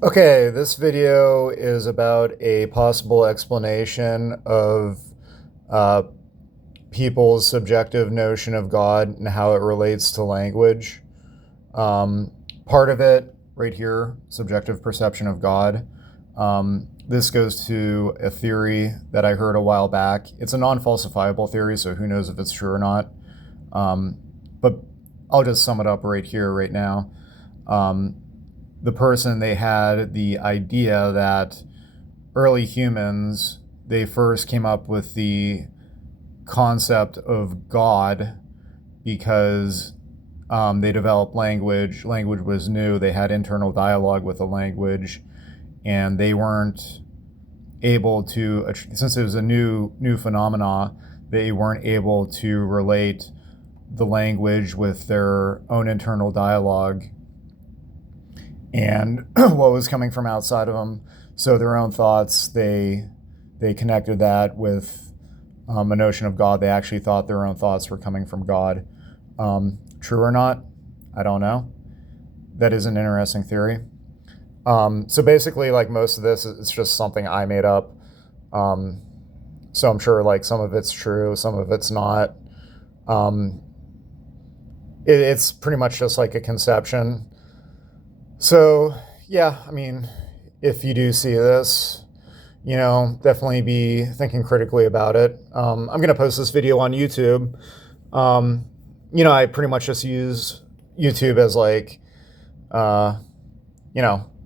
Okay, this video is about a possible explanation of uh, people's subjective notion of God and how it relates to language. Um, Part of it, right here, subjective perception of God. This goes to a theory that I heard a while back. It's a non-falsifiable theory, so who knows if it's true or not. Um, but I'll just sum it up right here, right now. Um, the person, they had the idea that early humans, they first came up with the concept of God because they developed language. Language was new. They had internal dialogue with the language, and they weren't able to, since it was a new phenomena, they weren't able to relate the language with their own internal dialogue and what was coming from outside of them. So their own thoughts, they connected that with a notion of God. They actually thought their own thoughts were coming from God. True or not, I don't know. That is an interesting theory. So basically, like most of this, it's just something I made up. Um, so I'm sure like some of it's true, some of it's not. Um, it's pretty much just like a conception. So yeah, I mean, if you do see this, definitely be thinking critically about it. I'm going to post this video on YouTube. Um, I pretty much just use YouTube as like, uh,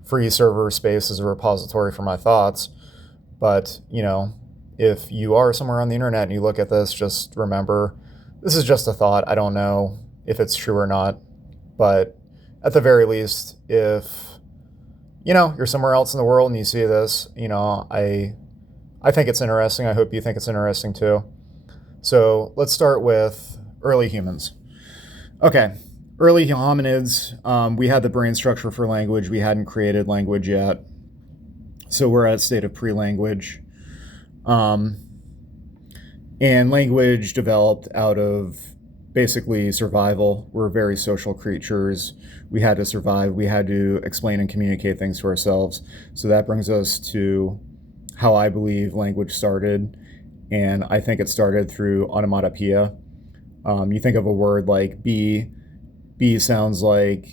free server space as a repository for my thoughts. But, if you are somewhere on the internet and you look at this, just remember this is just a thought. I don't know if it's true or not. But at the very least, if you're somewhere else in the world and you see this, I think it's interesting. I hope you think it's interesting too. So let's start with early humans. Okay, early hominids, we had the brain structure for language. We hadn't created language yet. So we're at a state of pre-language. And language developed out of basically survival. We're very social creatures. We had to survive. We had to explain and communicate things to ourselves. So that brings us to how I believe language started. And I think it started through onomatopoeia. You think of a word like bee. Bee sounds like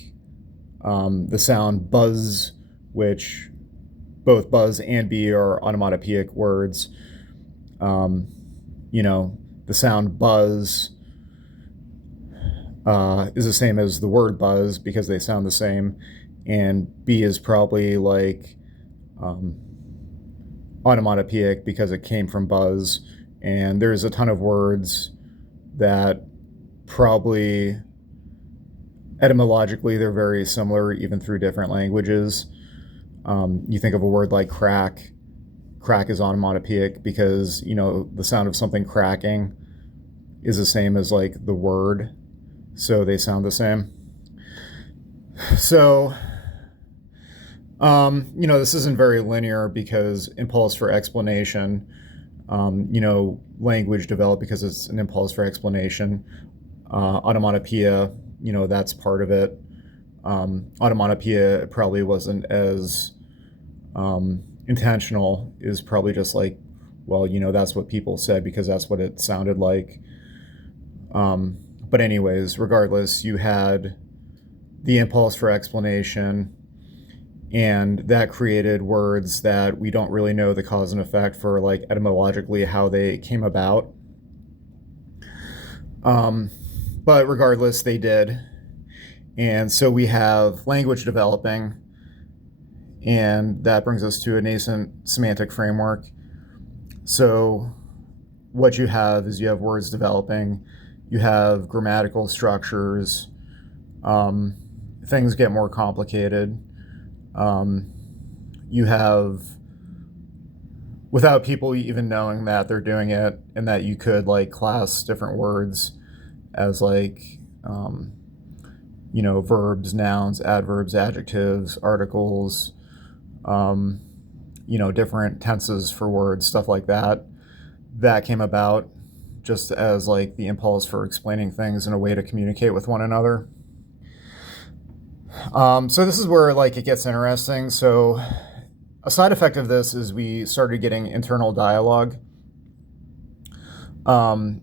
the sound buzz, which both buzz and bee are onomatopoeic words. The sound buzz is the same as the word buzz because they sound the same. And bee is probably like onomatopoeic because it came from buzz. And there's a ton of words that probably etymologically they're very similar even through different languages. You think of a word like crack. Crack is onomatopoeic because, the sound of something cracking is the same as like the word. So they sound the same. So, this isn't very linear because impulse for explanation, language developed because it's an impulse for explanation. Onomatopoeia, that's part of it. Onomatopoeia probably wasn't as intentional, is probably just like, well, that's what people said because that's what it sounded like. But anyways, regardless, you had the impulse for explanation, and that created words that we don't really know the cause and effect for, like etymologically how they came about. But regardless, they did. And so we have language developing, and that brings us to a nascent semantic framework. So what you have is you have words developing, you have grammatical structures, things get more complicated. You have, without people even knowing that they're doing it, and that you could like class different words as like, verbs, nouns, adverbs, adjectives, articles, different tenses for words, stuff like that. That came about just as like the impulse for explaining things in a way to communicate with one another. So this is where like it gets interesting. So a side effect of this is we started getting internal dialogue. Um,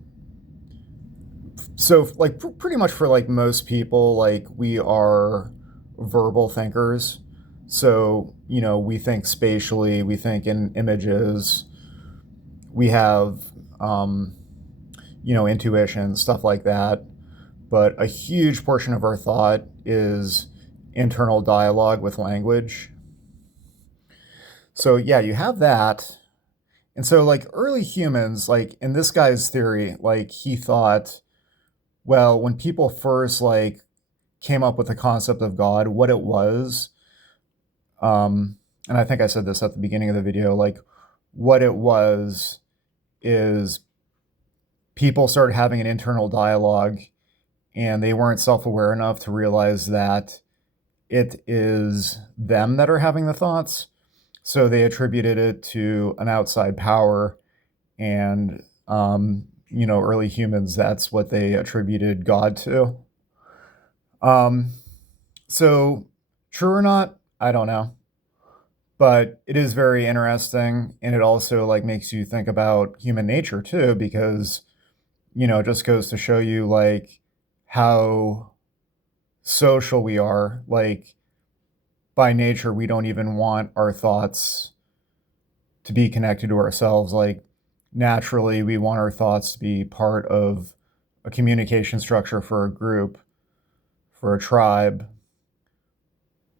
so like pretty much for like most people, like we are verbal thinkers. So we think spatially, we think in images, we have um, intuition, stuff like that. But a huge portion of our thought is internal dialogue with language. So yeah, you have that. And so like early humans, like in this guy's theory, like he thought, well, when people first like came up with the concept of God, what it was, um, and I think I said this at the beginning of the video, like what it was is people started having an internal dialogue and they weren't self-aware enough to realize that it is them that are having the thoughts. So they attributed it to an outside power, and early humans, that's what they attributed God to. Um, so true or not, I don't know, but it is very interesting, and it also like makes you think about human nature too, because it just goes to show you like how social we are. Like by nature, we don't even want our thoughts to be connected to ourselves. Like naturally, we want our thoughts to be part of a communication structure for a group, for a tribe,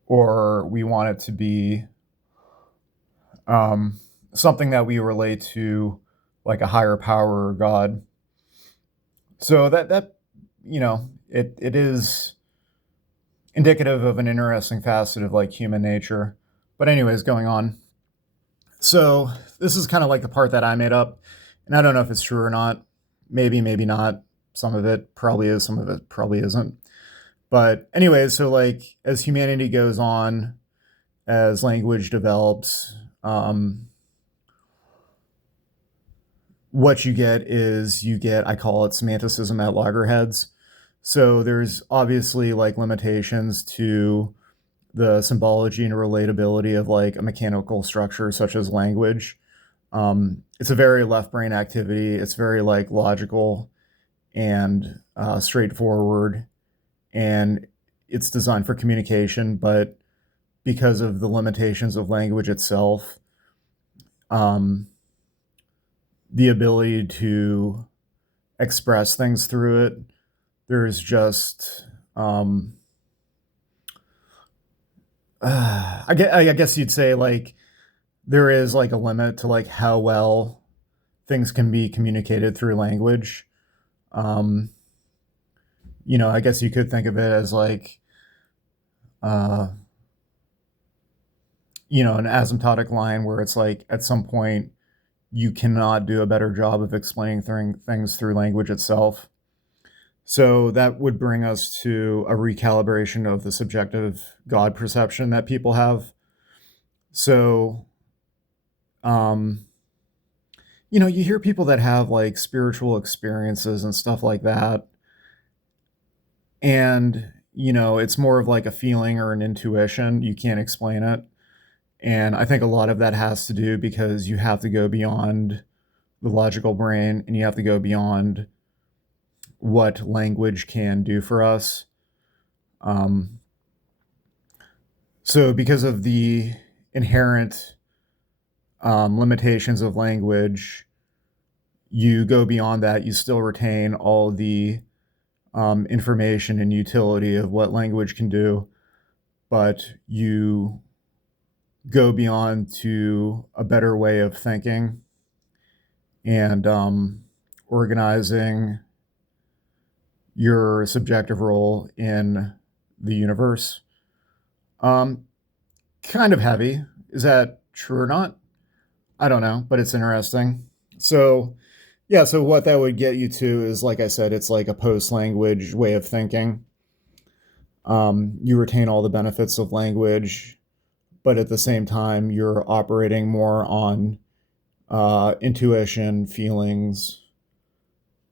or we want it to be um, something that we relate to, like a higher power or God. So that it is indicative of an interesting facet of like human nature. But anyways, going on. So this is kind of like the part that I made up, and I don't know if it's true or not. Maybe, maybe not. Some of it probably is, some of it probably isn't. But anyways, so like as humanity goes on, as language develops, what you get is I call it semanticism at loggerheads. So there's obviously like limitations to the symbology and relatability of like a mechanical structure such as language. It's a very left brain activity. It's very like logical and straightforward, and it's designed for communication. But because of the limitations of language itself, um, the ability to express things through it, there's just I guess you'd say like there is like a limit to like how well things can be communicated through language. Um, I guess you could think of it as like, uh, an asymptotic line where it's like at some point you cannot do a better job of explaining things through language itself. So that would bring us to a recalibration of the subjective God perception that people have. So, um, you hear people that have like spiritual experiences and stuff like that. And, it's more of like a feeling or an intuition. You can't explain it. And I think a lot of that has to do because you have to go beyond the logical brain and you have to go beyond what language can do for us. Um, so, because of the inherent limitations of language, you go beyond that. You still retain all the information and utility of what language can do, but you go beyond to a better way of thinking and organizing your subjective role in the universe. Um, Kind of heavy. Is that true or not? I don't know, but it's interesting. So, yeah, so what that would get you to is, like I said, it's like a post language way of thinking. You retain all the benefits of language, but at the same time, you're operating more on intuition, feelings,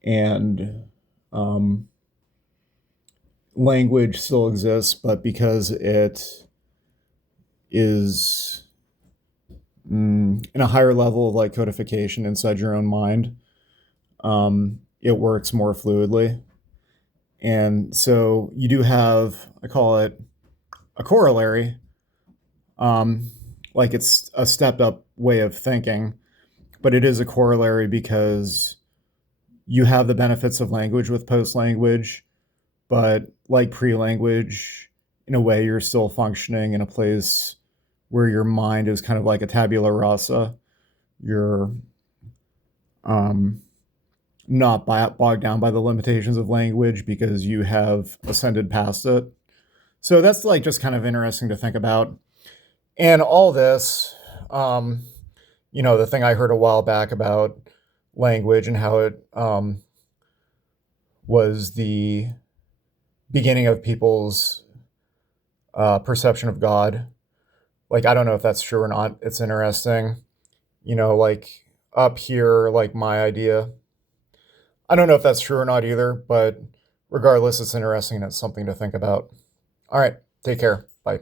and language still exists, but because it is in a higher level of like codification inside your own mind, it works more fluidly. And so you do have, I call it a corollary, um, like it's a stepped up way of thinking, but it is a corollary because you have the benefits of language with post language, but like pre language, in a way, you're still functioning in a place where your mind is kind of like a tabula rasa. You're um, not bogged down by the limitations of language because you have ascended past it. So that's like just kind of interesting to think about. And all this, um, the thing I heard a while back about language and how it was the beginning of people's perception of God. Like, I don't know if that's true or not. It's interesting. Like up here, like my idea. I don't know if that's true or not either, but regardless, it's interesting and it's something to think about. All right, take care. Bye.